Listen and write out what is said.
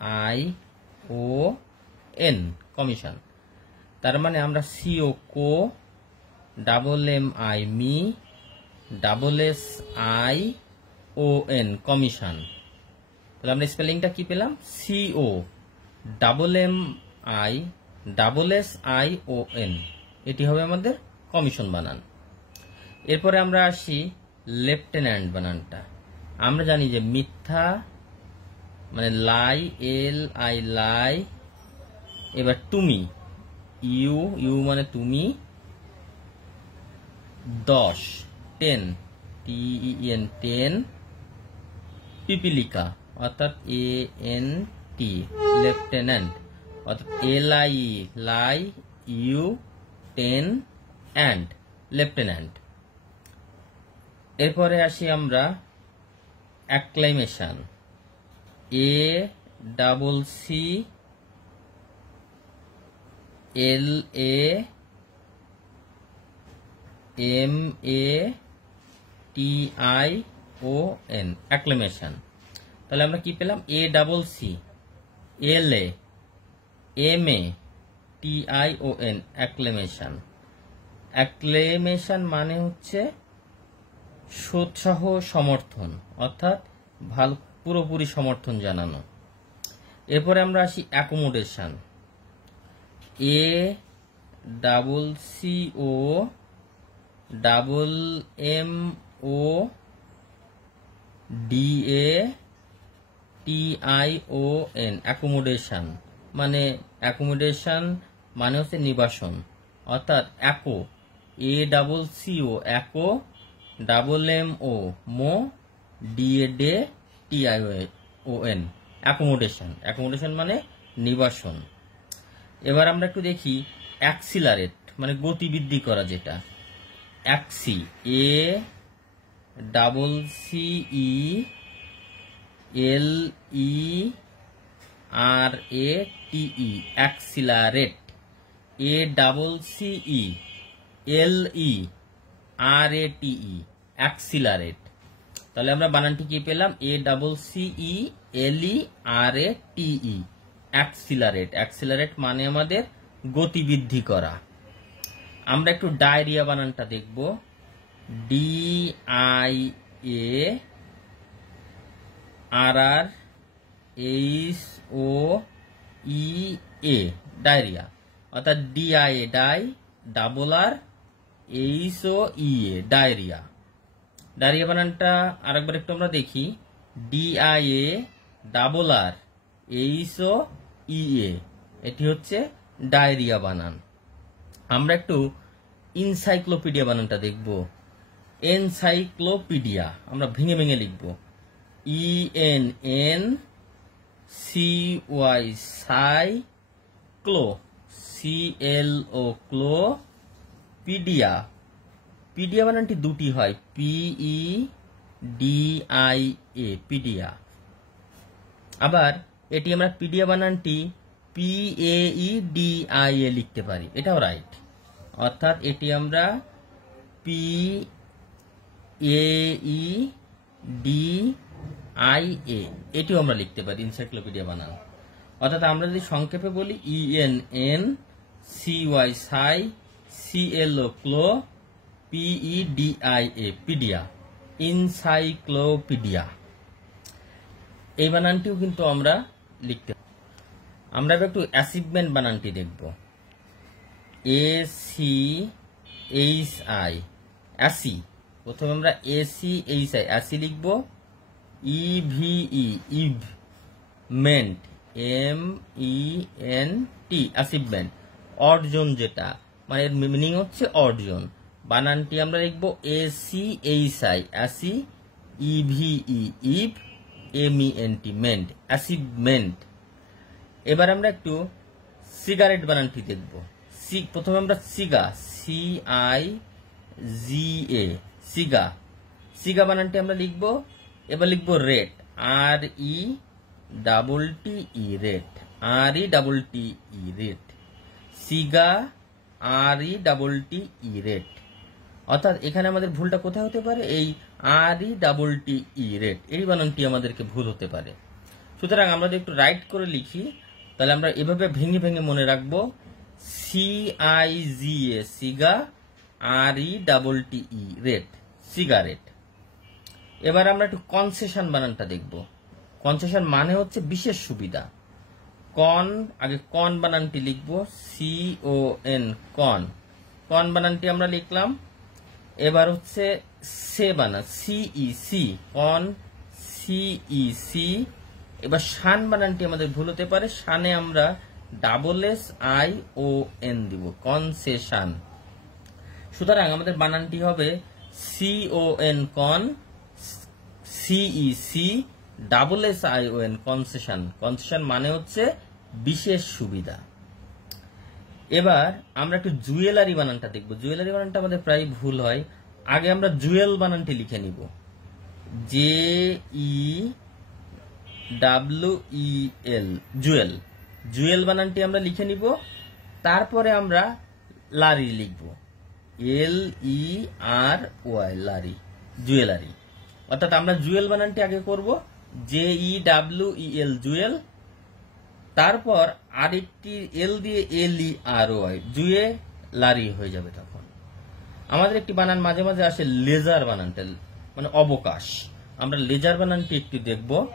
I O N, commission. তার মানে আমরা CO co, double M I mi, double S I O N, commission. তাহলে আমরা স্পেলিংটা কি পেলাম? CO double M I double S I O N, এটি হবে আমাদের কমিশন বানান। এরপরে আমরা আসি লেফটেন্যান্ট বানানটা। আমরা জানি যে মিথ্যা মানে লাই, এল আই লাই। এবার তুমি, ইউ, ইউ মানে তুমি, 10, 10, TEN 10, পিপিলিকা অর্থাৎ ANT, লেফটেন্যান্ট অর্থাৎ LI lie, U, 10 and, lieutenant. এরপরে আসি আমরা অ্যাক্লাইমেশন, ACCLAMATION, অ্যাক্লামেশন। তাহলে আমরা কি পেলাম? ACCLAMATION, অ্যাক্লামেশন। অ্যাক্লামেশন মানে হচ্ছে সোৎসাহ সমর্থন, অর্থাৎ ভালো পুরোপুরি সমর্থন জানানো। এরপরে আমরা আসি অ্যাকোমোডেশন, ACCOMODATION, অ্যাকোমোডেশন। মানে অ্যাকোমোডেশন মানে হচ্ছে নিবাসন, অর্থাৎ অ্যাকো, ACCO অ্যাকো, MO মো, DATION, অ্যাকোমোডেশন। অ্যাকোমোডেশন মানে নিবাসন। এবার আমরা একটু দেখি অ্যাক্সিলারেট মানে গতি বৃদ্ধি করা, যেটা অ্যাক্সি, ACCELERATE, অ্যাক্সিলারেট, ACCELERATE, অ্যাক্সিলারেট। তাহলে আমরা বানানটি কি পেলাম? ACCELERATE, accelerate. অ্যাক্সিলারেট মানে আমাদের গতি বৃদ্ধি করা। আমরা একটু ডায়রিয়া বানানটা দেখব, DIARRHOEA, ডায়রিয়া অর্থাৎ DIA ডাই, ডাবল আর, HOEA, ডায়রিয়া। ডায়রিয়া বানানটা আরেকবার একটু আমরা দেখি, DIA ডাবল আর, HOEA, এটি হচ্ছে ডায়রিয়া বানান। আমরা একটু ইনসাইক্লোপিডিয়া বানানটা দেখব, এনসাইক্লোপিডিয়া আমরা ভেঙে ভেঙে লিখব, ENNCY সাই, ক্লো, CLO ক্লো, পিডিয়া। পিডিয়া বানানটি দুটি হয়, PEDIA, পিডিয়া। আবার এটি আমরা পিডিয়া বানানটি PAEDIA লিখতে পারি, এটাও রাইট। অর্থাৎ এটি আমরা PAEDIA, এটিও আমরা লিখতে পারি এনসাইক্লোপিডিয়া বানান। অর্থাৎ আমরা যদি সংক্ষেপে বলি, ENNCY সাই, CLO ক্লো, PEDIA, পিডিয়া, ইনসাইক্লোপিডিয়া। এই বানানটিও কিন্তু আমরা লিখতে। আমরা একটু অ্যাচিভমেন্ট বানানটি দেখব, ACHI, অ্যাসি। প্রথমে আমরা ACHI, অ্যাসি লিখব, EVE, eve, ment, MENT, achievement, অর্জন, যেটা মানে এর মিনিং হচ্ছে অর্জন। বানানটি আমরা লিখব ACHI, অ্যাসি, EVE, eve, MENT, ment, achievement. এবার আমরা একটু সিগারেট বানানটি দেখব। প্রথমে আমরা সিগা, CIGA, সিগা। সিগা বানানটি আমরা লিখব। এবার লিখব রেট, RETTE, রেট, RETTE, রেট, সিগা, RETTE, রেট। অর্থাৎ এখানে আমাদের ভুলটা কোথায় হতে পারে? এই RETTE, রেট, এই বানানটি আমাদেরকে ভুল হতে পারে। সুতরাং আমরা যদি একটু রাইট করে লিখি তাহলে আমরা এভাবে ভেঙে ভেঙে মনে রাখবো, CIGA সিগা, RETTE রেট, সিগারেট। এবার আমরা একটু কনসেশন বানানটা দেখব। কনসেশন মানে হচ্ছে বিশেষ সুবিধা। কন, আগে কন বানানটি লিখব, CON, কন। কন বানানটি আমরা লিখলাম। এবার হচ্ছে সে বানান, CEC, কন CEC। এবার শান বানানটি আমাদের ভুল হতে পারে, শানে আমরা SSION দিব, কনসেশন। সুতরাং আমাদের বানানটি হবে CON, কন, CEC, SSION, কনসেশন। কনসেশন মানে হচ্ছে বিশেষ সুবিধা। এবার আমরা একটু জুয়েলারি বানানটা দেখব। জুয়েলারি বানানটা আমাদের প্রায় ভুল হয়। আগে আমরা জুয়েল বানানটি লিখে নিব, JEWEL, জুয়েল। জুয়েল বানানটি আমরা লিখে নিব। তারপরে আমরা লারি লিখব, LERY, লারি, জুয়েলারি। অর্থাৎ আমরা জুয়েল বানানটি আগে করব, JEWEL, জুয়েল। তারপর আরেকটি এল দিয়ে LERY, জুয়ে লারি হয়ে যাবে। তখন আমাদের একটি বানান মাঝে মাঝে আসে লেজার বানানটা, মানে অবকাশ। আমরা লেজার বানানটি একটু দেখব।